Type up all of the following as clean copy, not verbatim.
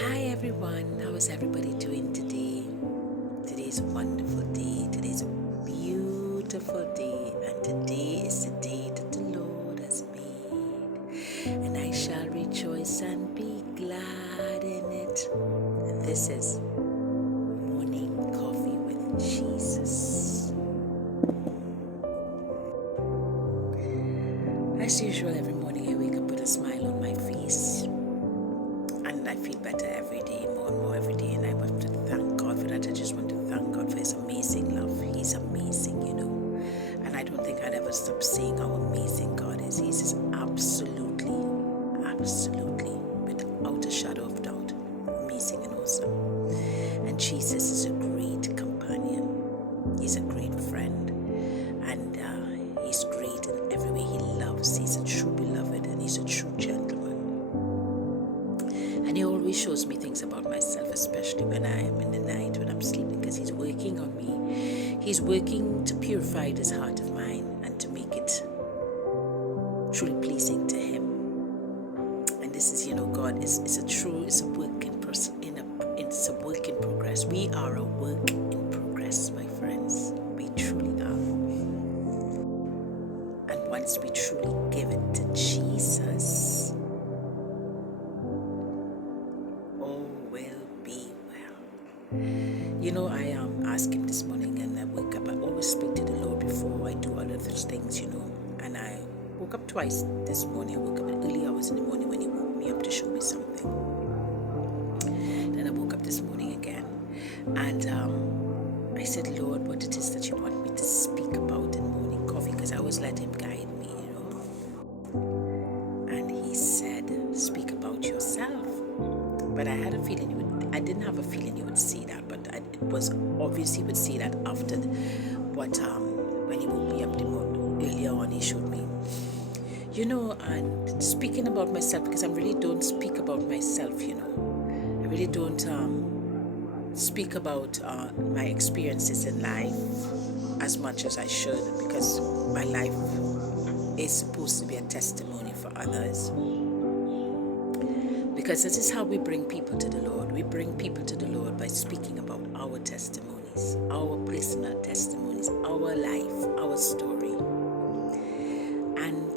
Hi everyone, how is everybody doing today? Today is a wonderful day, today is a beautiful day, and today is the day that the Lord has made, and I shall rejoice and be glad in it. And this is Morning Coffee with Jesus. As usual, every morning I wake up with a smile on my face. And I feel better every day, more and more every day. And I want to thank God for that. I just want to thank God for His amazing love. He's amazing, And I don't think I'd ever stop saying how amazing God is. He's just absolutely, without a shadow of doubt, amazing and awesome. And Jesus is a great companion. He's a great friend. And He's great in every way. He loves. He's a true beloved and He's a true gentleman. And He always shows me things about myself, especially when I am in the night, when I'm sleeping, because He's working on me. He's working to purify this heart of mine and to make it truly pleasing to Him. And this is, God is it's a work it's a work in progress. We are a work in progress, my friends. We truly are. And once we truly give it to Jesus, I asked Him this morning, and I wake up. I always speak to the Lord before I do all of those things, And I woke up twice this morning. I woke up at early hours in the morning when He woke me up to show me something. Then I woke up this morning again, and I said, Lord, what it is that You want me to speak about in morning coffee? Because I always let Him guide me, And He said, speak about yourself. But I had a feeling I didn't have a feeling You would see that, but it was obvious He would see that after when He woke me up earlier on, He showed me. And speaking about myself, because I really don't speak about myself, I really don't speak about my experiences in life as much as I should, because my life is supposed to be a testimony for others. Because this is how we bring people to the Lord. We bring people to the Lord by speaking about our testimonies, our personal testimonies, our life, our story. And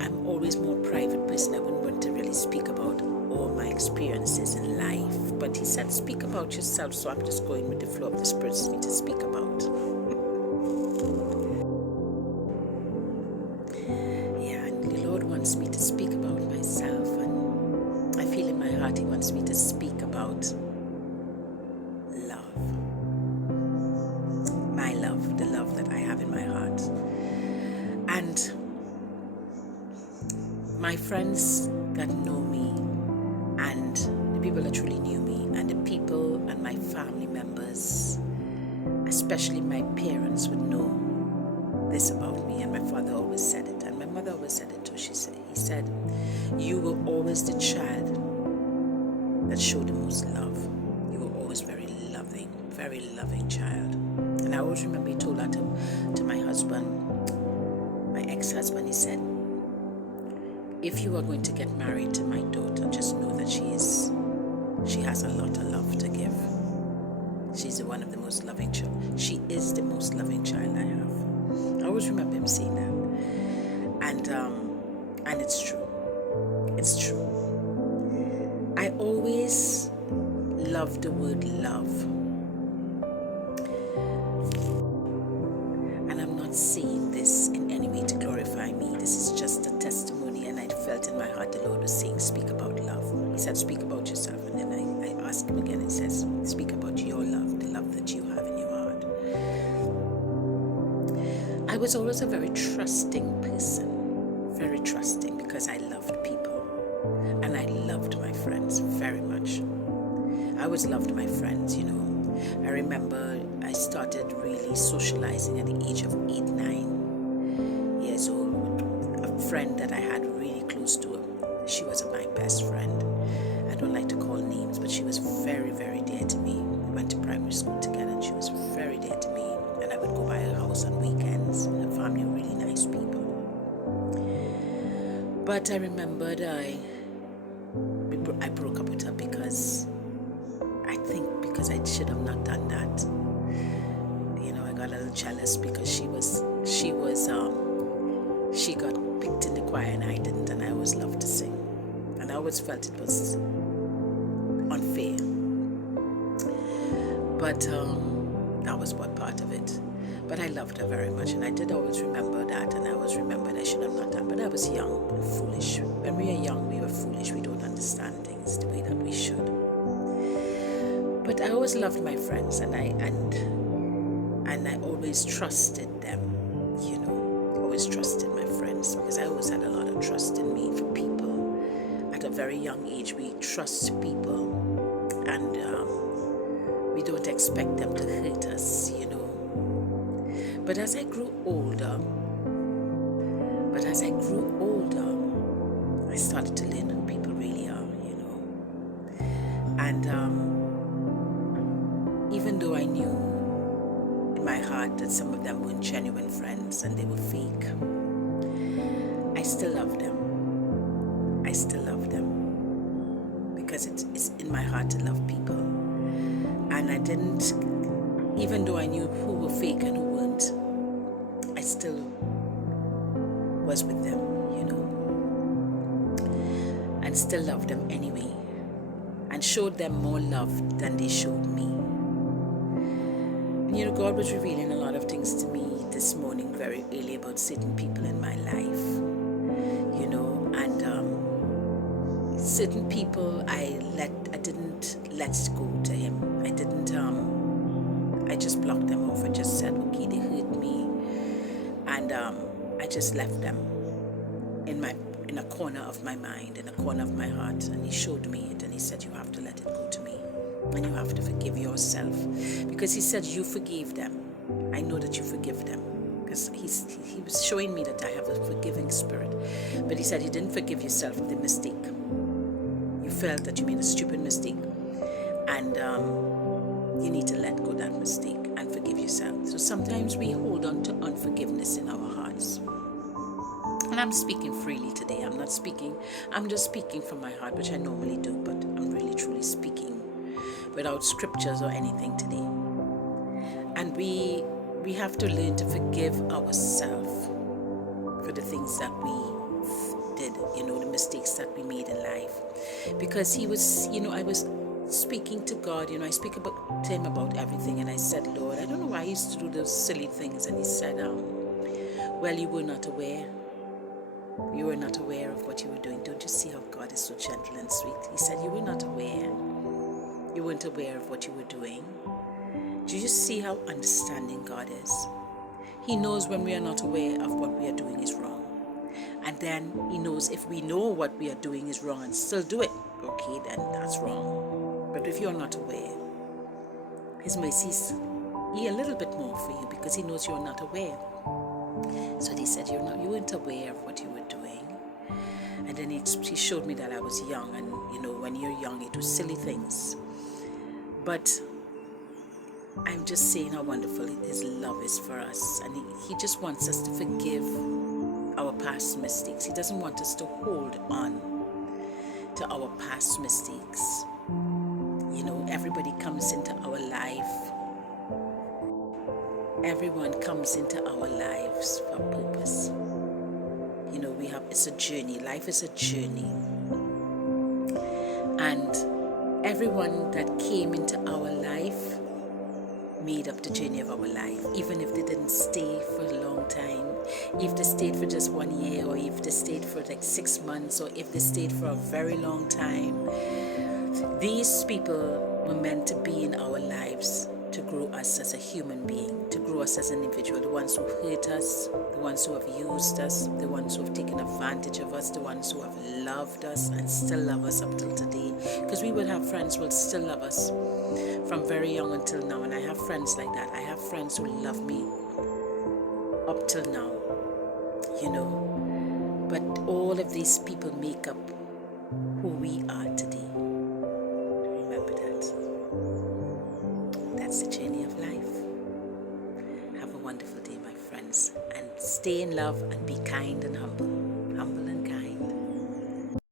I'm always more private person. I wouldn't want to really speak about all my experiences in life. But He said, speak about yourself. So I'm just going with the flow of the Spirit for me to speak about. And the Lord wants me to speak about myself, and I feel in my heart He wants me to speak about love. My love, the love that I have in my heart. And my friends that know me, and the people that truly knew me, and the people and my family members, especially my parents, would know this about me. And my father always said it, and my mother always said it too. He said, you were always the child that showed the most love. You were always very loving child. And I always remember He told that to my husband, my ex-husband. He said, if you are going to get married to my daughter, just know that she has a lot of love to give. She's one of the most loving children. She is the most loving child I have. I always remember him saying that. And it's true. It's true. I always love the word love. And I'm not saying this in any way to glorify me. This is just a testimony, and I felt in my heart the Lord was saying, speak about love. He said, speak about yourself. And then I asked Him again, He says, speak about your love, the love that you have in your heart. I was always a very trusting person, very trusting, because I loved people, and I loved my friends very much. I always loved my friends, I remember I started really socializing at the age of 8, 9 years old with a friend that I had really close to her. She was my best friend. I don't like to call names, but she was very, very dear to me. We went to primary school together, and she was very dear to me. And I would go by her house on weekends. Her family were really nice people. But I remembered I broke up with her because I think because I should have not done that. I got a little jealous because she got picked in the choir and I didn't, and I always loved to sing, and I always felt it was unfair. But that was one part of it. But I loved her very much, and I did always remember that, and I always remembered I should have not done. But I was young and foolish. When we are young, we were foolish. We don't understand things the way that we should. But I always loved my friends, and I always trusted them. Always trusted my friends because I always had a lot of trust in me for people. At a very young age, we trust people, and we don't expect them to hurt us. But as I grew older, I started to learn who people really are, And even though I knew in my heart that some of them weren't genuine friends and they were fake, I still loved them. Because it's in my heart to love people. And I didn't, even though I knew who were fake and who weren't, I still was with them, and still loved them anyway, and showed them more love than they showed me. And God was revealing a lot of things to me this morning very early about certain people in my life, and certain people I didn't let go to him. I just blocked them off. I just said, okay, they hurt me, and I just left them in a corner of my mind, in a corner of my heart. And he showed me it, and he said, you have to let it go to me, and you have to forgive yourself, because he said you forgave them. I know that you forgive them, because he was showing me that I have a forgiving spirit. But he said you didn't forgive yourself the mistake. You felt that you made a stupid mistake, and you need to let go of that mistake and forgive yourself. So sometimes we hold on to unforgiveness in our hearts. And I'm speaking freely today. I'm just speaking from my heart, which I normally do, but I'm really truly speaking without scriptures or anything today. And we have to learn to forgive ourselves for the things that we did, the mistakes that we made in life. Because I was speaking to God, I speak to him about everything, and I said, Lord, I don't know why I used to do those silly things. And he said, well, you were not aware. You were not aware of what you were doing. Don't you see how God is so gentle and sweet? He said, you were not aware. You weren't aware of what you were doing. Do you see how understanding God is? He knows when we are not aware of what we are doing is wrong. And then he knows if we know what we are doing is wrong and still do it, okay, then that's wrong. But if you're not aware, his mercies are a little bit more for you, because he knows you're not aware. So they said, you weren't aware of what you were doing. And then he showed me that I was young, and when you're young, you do silly things. But I'm just saying how wonderful his love is for us, and he just wants us to forgive our past mistakes. He doesn't want us to hold on to our past mistakes. Everybody comes into our life. Everyone comes into our lives for a purpose. It's a journey. Life is a journey. And everyone that came into our life made up the journey of our life, even if they didn't stay for a long time, if they stayed for just 1 year, or if they stayed for like 6 months, or if they stayed for a very long time. These people were meant to be in our lives to grow us as a human being, to grow us as an individual. The ones who hurt us, the ones who have used us, the ones who have taken advantage of us, the ones who have loved us and still love us up till today. Because we will have friends who will still love us from very young until now, and I have friends like that. I have friends who love me up till now, But all of these people make up who we are today. Remember that. That's the journey of life. Have a wonderful day, my friends, and stay in love and be kind and humble.